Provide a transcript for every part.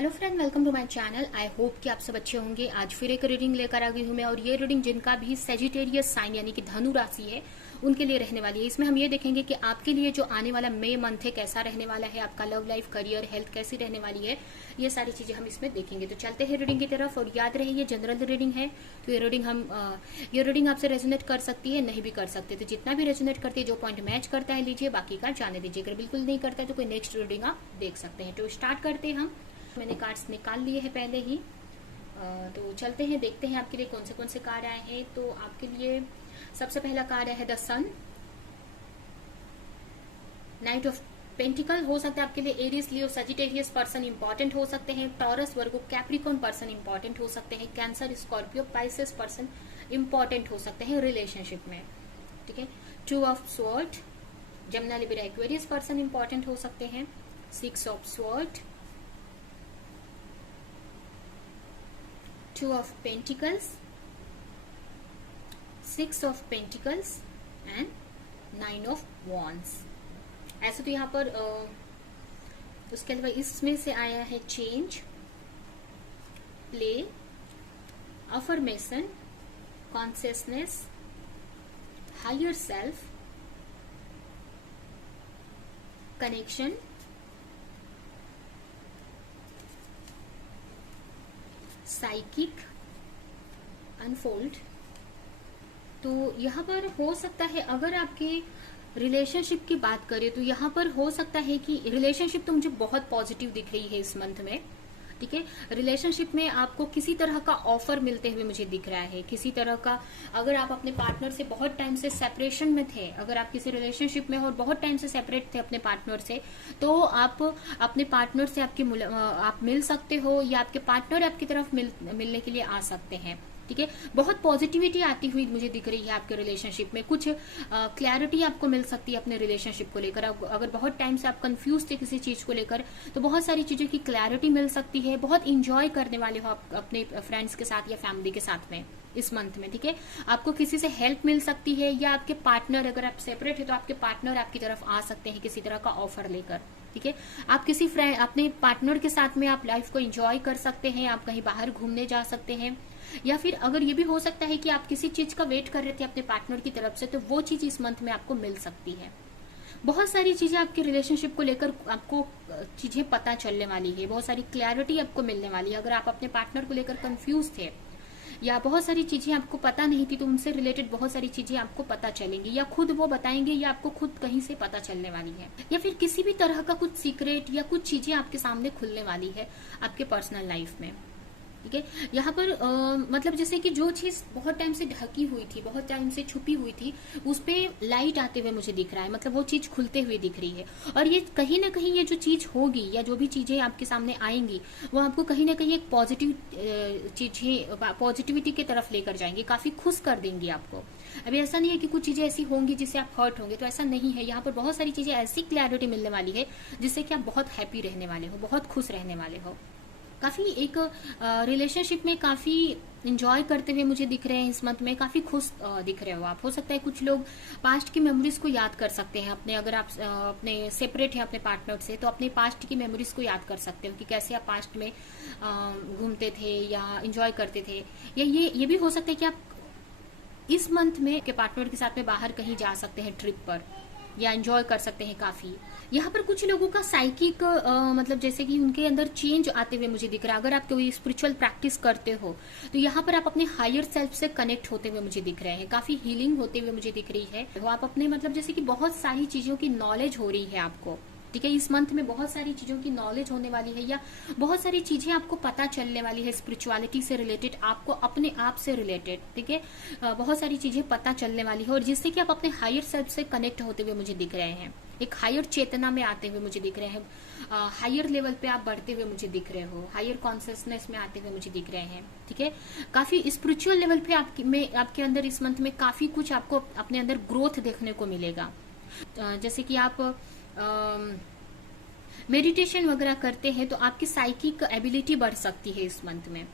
Hello friend, welcome to my channel. I hope कि आप सब अच्छे होंगे। आज फिर एक रीडिंग लेकर आ गई हूँ मैं, और ये रीडिंग जिनका भी सेजिटेरियस साइन यानी कि धनु राशि है उनके लिए रहने वाली है। इसमें हम ये देखेंगे कि आपके लिए जो आने वाला मई मंथ है कैसा रहने वाला है, आपका लव लाइफ, करियर, हेल्थ कैसी रहने वाली है, ये सारी चीजें हम इसमें देखेंगे। तो चलते हैं रीडिंग की तरफ। और याद रहे ये जनरल रीडिंग है, तो ये रीडिंग आपसे रेजोनेट कर सकती है, नहीं भी कर सकते। तो जितना भी रेजोनेट करती है, जो पॉइंट मैच करता है लीजिए, बाकी का जाने दीजिए। अगर बिल्कुल नहीं करता है तो कोई नेक्स्ट रीडिंग आप देख सकते हैं। तो स्टार्ट करते हैं हम। मैंने कार्ड्स निकाल लिए हैं पहले ही, तो चलते हैं, देखते हैं आपके लिए कौन से कार्ड आए हैं। तो आपके लिए सबसे पहला कार्ड है the sun, knight of pentacle. हो सकता है आपके लिए Aries, Leo, Sagittarius person important हो सकते हैं। Taurus, Virgo, Capricorn person important हो सकते हैं। Cancer, Scorpio, Pisces person important हो सकते हैं रिलेशनशिप में। ठीक है। Two of sword, Gemini, Libra, Aquarius person important हो सकते हैं। Six of sword, Two of Pentacles, Six of Pentacles and Nine of Wands। ऐसे तो यहाँ पर उसके अलावा इसमें से आया है change, play, affirmation, consciousness, higher self, connection, psychic, unfold. तो यहाँ पर हो सकता है, अगर आपके रिलेशनशिप की बात करें तो यहाँ पर हो सकता है कि रिलेशनशिप तो मुझे बहुत पॉजिटिव दिख रही है इस मंथ में। ठीक है। रिलेशनशिप में आपको किसी तरह का ऑफर मिलते हुए मुझे दिख रहा है, किसी तरह का। अगर आप अपने पार्टनर से बहुत टाइम से सेपरेशन में थे, अगर आप किसी रिलेशनशिप में हो और बहुत टाइम से सेपरेट थे अपने पार्टनर से, तो आप अपने पार्टनर से आप मिल सकते हो, या आपके पार्टनर आपकी तरफ मिलने के लिए आ सकते हैं। ठीक है। बहुत पॉजिटिविटी आती हुई मुझे दिख रही है आपके रिलेशनशिप में। कुछ क्लैरिटी आपको मिल सकती है अपने रिलेशनशिप को लेकर। अगर बहुत टाइम से आप कंफ्यूज थे किसी चीज को लेकर, तो बहुत सारी चीजों की क्लैरिटी मिल सकती है। बहुत इंजॉय करने वाले हो आप अपने फ्रेंड्स के साथ या फैमिली के साथ में इस मंथ में। ठीक है। आपको किसी से हेल्प मिल सकती है, या आपके पार्टनर, अगर आप सेपरेट है तो आपके पार्टनर आपकी तरफ आ सकते हैं किसी तरह का ऑफर लेकर। ठीक है। आप किसी फ्रेंड, अपने पार्टनर के साथ में आप लाइफ को एंजॉय कर सकते हैं, आप कहीं बाहर घूमने जा सकते हैं, या फिर अगर ये भी हो सकता है कि आप किसी चीज का वेट कर रहे थे अपने पार्टनर की तरफ से, तो वो चीज इस मंथ में आपको मिल सकती है। बहुत सारी चीजें आपके रिलेशनशिप को लेकर आपको चीजें पता चलने वाली है, बहुत सारी क्लैरिटी आपको मिलने वाली है। अगर आप अपने पार्टनर को लेकर कंफ्यूज थे, या बहुत सारी चीजें आपको पता नहीं थी, तो उनसे रिलेटेड बहुत सारी चीजें आपको पता चलेंगी, या खुद वो बताएंगे, या आपको खुद कहीं से पता चलने वाली है, या फिर किसी भी तरह का कुछ सीक्रेट या कुछ चीजें आपके सामने खुलने वाली है आपके पर्सनल लाइफ में। ठीक है। यहाँ पर मतलब जैसे कि जो चीज बहुत टाइम से ढकी हुई थी, बहुत टाइम से छुपी हुई थी, उस पे लाइट आते हुए मुझे दिख रहा है। मतलब वो चीज खुलते हुए दिख रही है, और ये कहीं ना कहीं ये जो चीज होगी, या जो भी चीजें आपके सामने आएंगी, वो आपको कहीं ना कहीं एक पॉजिटिविटी की तरफ लेकर जाएंगी, काफी खुश कर देंगी आपको। अभी ऐसा नहीं है कि कुछ चीजें ऐसी होंगी जिससे आप हर्ट होंगे, तो ऐसा नहीं है। यहाँ पर बहुत सारी चीजें ऐसी क्लैरिटी मिलने वाली है जिससे कि आप बहुत हैप्पी रहने वाले हो, बहुत खुश रहने वाले हो। काफी एक रिलेशनशिप में काफी इंजॉय करते हुए मुझे दिख रहे हैं इस मंथ में, काफी खुश दिख रहे हो आप। हो सकता है कुछ लोग पास्ट की मेमोरीज को याद कर सकते हैं अपने, अगर आप अपने सेपरेट हैं अपने पार्टनर से, तो अपने पास्ट की मेमोरीज को याद कर सकते हो कि कैसे आप पास्ट में घूमते थे या इंजॉय करते थे। या ये भी हो सकता है कि आप इस मंथ में के पार्टनर के साथ में बाहर कहीं जा सकते हैं ट्रिप पर, या एंजॉय कर सकते हैं काफी। यहाँ पर कुछ लोगों का साइकिक मतलब जैसे कि उनके अंदर चेंज आते हुए मुझे दिख रहा है। अगर आप कोई स्पिरिचुअल प्रैक्टिस करते हो, तो यहाँ पर आप अपने हायर सेल्फ से कनेक्ट होते हुए मुझे दिख रहे हैं, काफी हीलिंग होते हुए मुझे दिख रही है। वो आप अपने मतलब जैसे कि बहुत सारी चीजों की नॉलेज हो रही है आपको। ठीक है। इस मंथ में बहुत सारी चीजों की नॉलेज होने वाली है, या बहुत सारी चीजें आपको पता चलने वाली है स्पिरिचुअलिटी से रिलेटेड, आपको अपने आप से रिलेटेड। ठीक है। बहुत सारी चीजें पता चलने वाली है, और जिससे कि आप अपने हायर सेल्फ से कनेक्ट होते हुए मुझे दिख रहे हैं, एक हायर चेतना में आते हुए मुझे दिख रहे हैं, हायर लेवल पे आप बढ़ते हुए मुझे दिख रहे हो, हायर कॉन्शियसनेस में आते हुए मुझे दिख रहे हैं। ठीक है। काफी स्पिरिचुअल लेवल पे आपके अंदर इस मंथ में काफी कुछ आपको अपने अंदर ग्रोथ देखने को मिलेगा। जैसे कि आप मेडिटेशन वगैरह करते हैं, तो आपकी साइकिक एबिलिटी बढ़ सकती है इस मंथ में।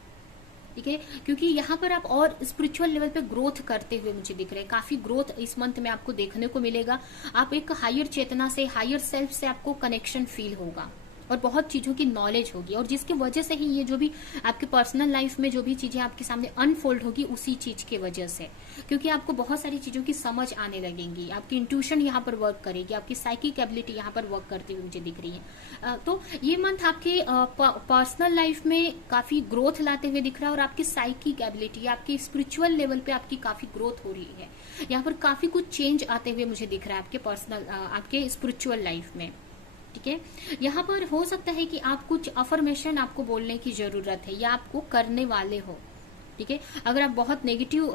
ठीक है। क्योंकि यहाँ पर आप और स्पिरिचुअल लेवल पे ग्रोथ करते हुए मुझे दिख रहे हैं, काफी ग्रोथ इस मंथ में आपको देखने को मिलेगा। आप एक हायर चेतना से, हायर सेल्फ से आपको कनेक्शन फील होगा। और बहुत चीजों की नॉलेज होगी, और जिसकी वजह से ही ये जो भी आपके पर्सनल लाइफ में जो भी चीजें आपके सामने अनफोल्ड होगी उसी चीज की वजह से, क्योंकि आपको बहुत सारी चीजों की समझ आने लगेंगी, आपकी इंट्यूशन यहाँ पर वर्क करेगी, आपकी साइकिक एबिलिटी यहाँ पर वर्क करती हुई मुझे दिख रही है। तो ये मंथ आपके पर्सनल लाइफ में काफी ग्रोथ लाते हुए दिख रहा है, और आपकी साइकिक एबिलिटी, आपकी स्पिरिचुअल लेवल पे आपकी काफी ग्रोथ हो रही है। यहाँ पर काफी कुछ चेंज आते हुए मुझे दिख रहा है आपके पर्सनल, आपके स्पिरिचुअल लाइफ में। ठीक है, यहाँ पर हो सकता है कि आप कुछ अफर्मेशन आपको बोलने की जरूरत है, या आपको करने वाले हो। ठीक है, अगर आप बहुत नेगेटिव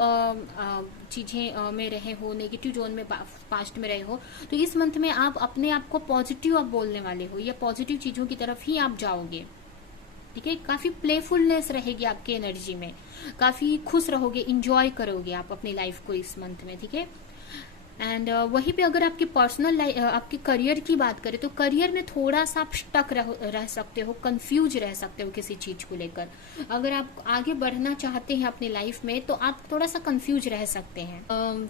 चीजें में रहे हो, नेगेटिव जोन में पास्ट में रहे हो, तो इस मंथ में आप अपने आप को पॉजिटिव आप बोलने वाले हो, या पॉजिटिव चीजों की तरफ ही आप जाओगे। ठीक है, काफी प्लेफुलनेस रहेगी आपके एनर्जी में, काफी खुश रहोगे, इंजॉय करोगे आप अपनी लाइफ को इस मंथ में। ठीक है, एंड वहीं पे अगर आपकी पर्सनल आपके करियर की बात करें, तो करियर में थोड़ा सा आप स्टक रह सकते हो, कंफ्यूज रह सकते हो किसी चीज को लेकर। अगर आप आगे बढ़ना चाहते हैं अपनी लाइफ में, तो आप थोड़ा सा कंफ्यूज रह सकते हैं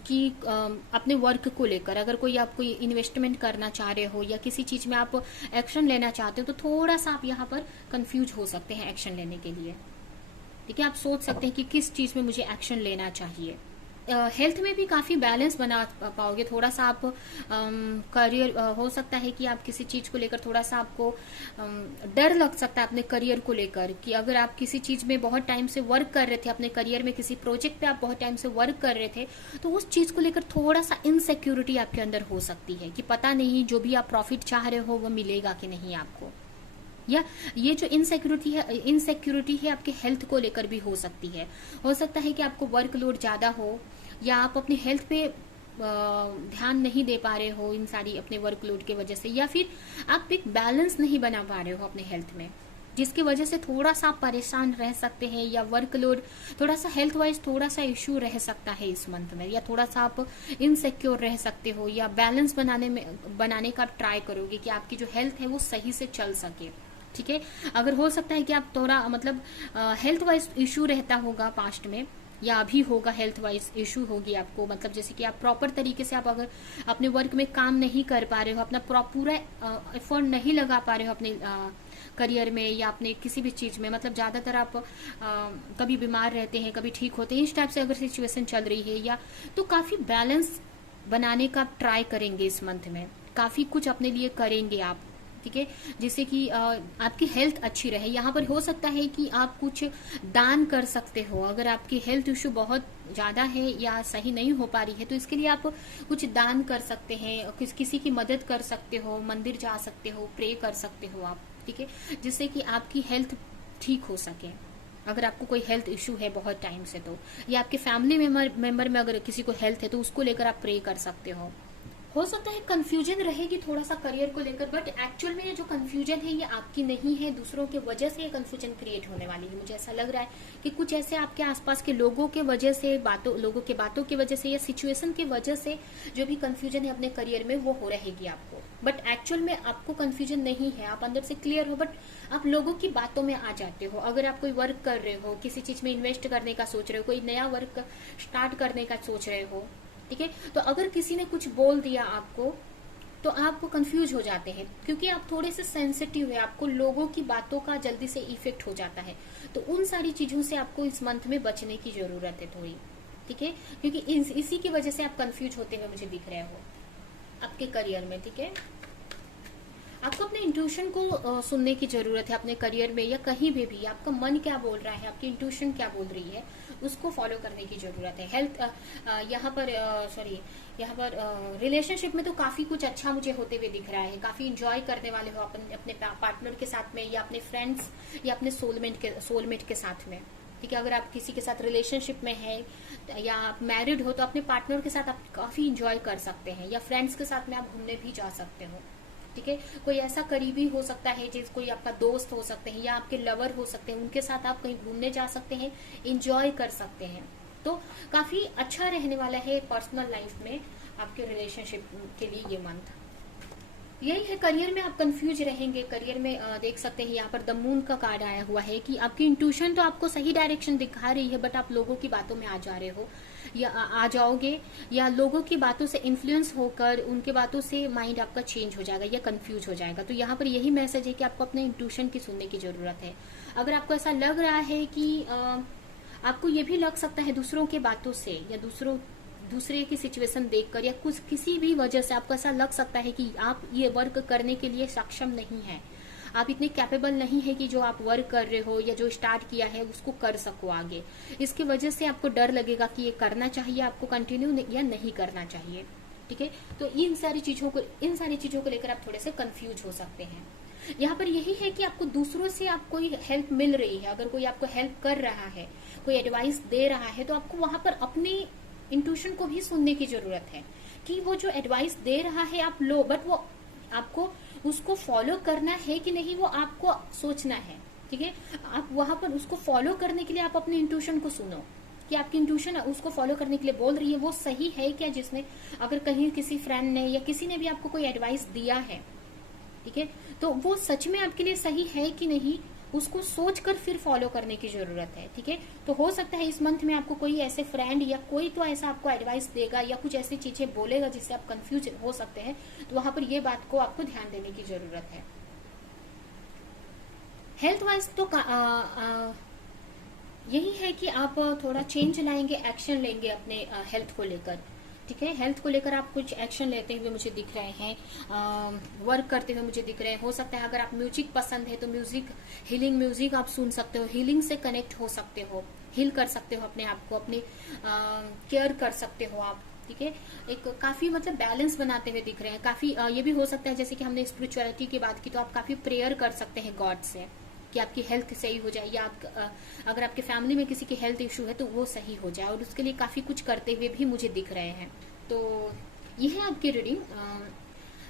कि अपने वर्क को लेकर, अगर कोई आप कोई इन्वेस्टमेंट करना चाह रहे हो, या किसी चीज में आप एक्शन लेना चाहते हो, तो थोड़ा सा आप यहाँ पर कंफ्यूज हो सकते हैं एक्शन लेने के लिए। ठीक है, आप सोच सकते हैं कि किस चीज में मुझे एक्शन लेना चाहिए। हेल्थ में भी काफी बैलेंस बना पाओगे। थोड़ा सा आप करियर, हो सकता है कि आप किसी चीज को लेकर थोड़ा सा आपको डर लग सकता है अपने करियर को लेकर, कि अगर आप किसी चीज में बहुत टाइम से वर्क कर रहे थे, अपने करियर में किसी प्रोजेक्ट पे आप बहुत टाइम से वर्क कर रहे थे, तो उस चीज को लेकर थोड़ा सा इनसिक्योरिटी आपके अंदर हो सकती है, कि पता नहीं जो भी आप प्रॉफिट चाह रहे हो वो मिलेगा कि नहीं आपको, या ये जो इनसिक्योरिटी है आपके हेल्थ को लेकर भी हो सकती है। हो सकता है कि आपको वर्कलोड ज्यादा हो, या आप अपनी हेल्थ पे ध्यान नहीं दे पा रहे हो इन सारी अपने वर्कलोड की वजह से, या फिर आप एक बैलेंस नहीं बना पा रहे हो अपने हेल्थ में, जिसकी वजह से थोड़ा सा आप परेशान रह सकते हैं, या वर्कलोड थोड़ा सा हेल्थ वाइज थोड़ा सा इश्यू रह सकता है इस मंथ में, या थोड़ा सा आप इनसिक्योर रह सकते हो, या बैलेंस बनाने का ट्राई करोगे कि आपकी जो हेल्थ है वो सही से चल सके। ठीक है, अगर हो सकता है कि आप थोड़ा मतलब हेल्थ वाइज इश्यू रहता होगा पास्ट में, या अभी होगा हेल्थ वाइज इशू होगी आपको, मतलब जैसे कि आप प्रॉपर तरीके से आप अगर अपने वर्क में काम नहीं कर पा रहे हो, अपना पूरा एफर्ट नहीं लगा पा रहे हो अपने करियर में, या अपने किसी भी चीज में, मतलब ज्यादातर आप कभी बीमार रहते हैं, कभी ठीक होते हैं, इस टाइप से अगर सिचुएशन चल रही है, या तो काफी बैलेंस बनाने का ट्राई करेंगे इस मंथ में, काफी कुछ अपने लिए करेंगे आप। ठीक है, जिससे कि आपकी हेल्थ अच्छी रहे। यहाँ पर हो सकता है कि आप कुछ दान कर सकते हो, अगर आपकी हेल्थ इश्यू बहुत ज्यादा है या सही नहीं हो पा रही है, तो इसके लिए आप कुछ दान कर सकते हैं, किसी की मदद कर सकते हो, मंदिर जा सकते हो, प्रे कर सकते हो आप। ठीक है, जिससे कि आपकी हेल्थ ठीक हो सके। अगर आपको कोई हेल्थ इश्यू है बहुत टाइम से, तो या आपके फैमिली मेंबर में अगर किसी को हेल्थ है, तो उसको लेकर आप प्रे कर सकते हो सकता है कंफ्यूजन रहेगी थोड़ा सा करियर को लेकर, बट एक्चुअल में ये जो कंफ्यूजन है ये आपकी नहीं है, दूसरों के वजह से ये कंफ्यूजन क्रिएट होने वाली है। मुझे ऐसा लग रहा है कि कुछ ऐसे आपके आसपास के लोगों के वजह से, लोगों के बातों की वजह से, या सिचुएशन की वजह से जो भी कंफ्यूजन है अपने करियर में वो हो रहेगी आपको, बट एक्चुअल में आपको कंफ्यूजन नहीं है, आप अंदर से क्लियर हो, बट आप लोगों की बातों में आ जाते हो। अगर आप कोई वर्क कर रहे हो, किसी चीज में इन्वेस्ट करने का सोच रहे हो, कोई नया वर्क स्टार्ट करने का सोच रहे हो, ठीक है, तो अगर किसी ने कुछ बोल दिया आपको, तो आप कंफ्यूज हो जाते हैं, क्योंकि आप थोड़े से सेंसिटिव है, आपको लोगों की बातों का जल्दी से इफेक्ट हो जाता है। तो उन सारी चीजों से आपको इस मंथ में बचने की जरूरत है थोड़ी। ठीक है, क्योंकि इसी की वजह से आप कंफ्यूज होते हुए मुझे दिख रहे हो आपके करियर में। ठीक है, आपको अपने इंट्यूशन को सुनने की जरूरत है अपने करियर में, या कहीं भी आपका मन क्या बोल रहा है, आपकी इंट्यूशन क्या बोल रही है, उसको फॉलो करने की जरूरत है। हेल्थ यहाँ पर रिलेशनशिप में तो काफी कुछ अच्छा मुझे होते हुए दिख रहा है, काफी इंजॉय करने वाले हो अपने पार्टनर के साथ में, या अपने फ्रेंड्स, या अपने सोलमेट के साथ में। ठीक है, अगर आप किसी के साथ रिलेशनशिप में है, या आप मैरिड हो, तो अपने पार्टनर के साथ आप काफी इंजॉय कर सकते हैं, या फ्रेंड्स के साथ में आप घूमने भी जा सकते हो। ठीक है, कोई ऐसा करीबी हो सकता है, जैसे कोई आपका दोस्त हो सकते हैं, या आपके लवर हो सकते हैं, उनके साथ आप कहीं घूमने जा सकते हैं, एंजॉय कर सकते हैं। तो काफी अच्छा रहने वाला है पर्सनल लाइफ में आपके रिलेशनशिप के लिए ये मंथ। यही है, करियर में आप कंफ्यूज रहेंगे। करियर में देख सकते हैं यहाँ पर द मून का कार्ड आया हुआ है कि आपकी इंट्यूशन तो आपको सही डायरेक्शन दिखा रही है, बट आप लोगों की बातों में आ जा रहे हो, या आ जाओगे, या लोगों की बातों से इन्फ्लुएंस होकर उनके बातों से माइंड आपका चेंज हो जाएगा या कंफ्यूज हो जाएगा। तो यहाँ पर यही मैसेज है कि आपको अपने इंट्यूशन की सुनने की जरूरत है। अगर आपको ऐसा लग रहा है कि आपको ये भी लग सकता है दूसरों के बातों से या दूसरे की सिचुएशन देखकर या कुछ किसी भी वजह से आपको ऐसा लग सकता है कि आप ये वर्क करने के लिए सक्षम नहीं है, आप इतने कैपेबल नहीं है कि जो आप वर्क कर रहे हो या जो स्टार्ट किया है उसको कर सको आगे, इसकी वजह से आपको डर लगेगा कि ये करना चाहिए आपको कंटिन्यू या नहीं करना चाहिए। ठीक है, तो इन सारी चीजों को लेकर आप थोड़े से कंफ्यूज हो सकते हैं। यहाँ पर यही है कि आपको दूसरों से आपको हेल्प मिल रही है, अगर कोई आपको हेल्प कर रहा है, कोई एडवाइस दे रहा है, तो आपको वहां पर अपनी इंट्यूशन को भी सुनने की जरूरत है कि वो जो एडवाइस दे रहा है आप लो, बट वो आपको उसको फॉलो करना है कि नहीं वो आपको सोचना है। ठीक है, आप वहां पर उसको फॉलो करने के लिए आप अपने इंट्यूशन को सुनो कि आपकी इंट्यूशन उसको फॉलो करने के लिए बोल रही है, वो सही है क्या, जिसने अगर कहीं किसी फ्रेंड ने या किसी ने भी आपको कोई एडवाइस दिया है, ठीक है, तो वो सच में आपके लिए सही है कि नहीं, उसको सोचकर फिर फॉलो करने की जरूरत है। ठीक है, तो हो सकता है इस मंथ में आपको कोई ऐसे फ्रेंड या कोई तो ऐसा आपको एडवाइस देगा या कुछ ऐसी चीजें बोलेगा जिससे आप कंफ्यूज हो सकते हैं, तो वहां पर ये बात को आपको ध्यान देने की जरूरत है। हेल्थ वाइज तो यही है कि आप थोड़ा चेंज लाएंगे, एक्शन लेंगे अपने हेल्थ को लेकर। ठीक है, हेल्थ को लेकर आप कुछ एक्शन लेते हुए मुझे दिख रहे हैं, वर्क करते हुए मुझे दिख रहे हैं। हो सकता है अगर आप म्यूजिक पसंद है तो म्यूजिक, हीलिंग म्यूजिक आप सुन सकते हो, हीलिंग से कनेक्ट हो सकते हो, हील कर सकते हो अपने आप को, अपने केयर कर सकते हो आप। ठीक है, एक काफी मतलब बैलेंस बनाते हुए दिख रहे हैं। काफी ये भी हो सकता है जैसे कि हमने स्पिरिचुअलिटी की बात की, तो आप काफी प्रेयर कर सकते हैं गॉड से कि आपकी हेल्थ सही हो जाए, या अगर आपके फैमिली में किसी की हेल्थ इशू है तो वो सही हो जाए, और उसके लिए काफी कुछ करते हुए भी मुझे दिख रहे हैं। तो ये है आपकी रीडिंग।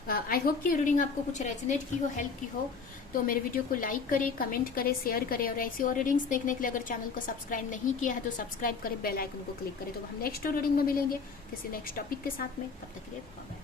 आई होप कि रीडिंग आपको कुछ रेजोनेट की हो, हेल्प की हो। तो मेरे वीडियो को लाइक करें, कमेंट करें, शेयर करें, और ऐसी और रीडिंग्स देखने के लिए अगर चैनल को सब्सक्राइब नहीं किया है तो सब्सक्राइब करें, बेल आइकन को क्लिक करें। तो हम नेक्स्ट रीडिंग में मिलेंगे किसी नेक्स्ट टॉपिक के साथ में, तब तक के लिए बाय बाय।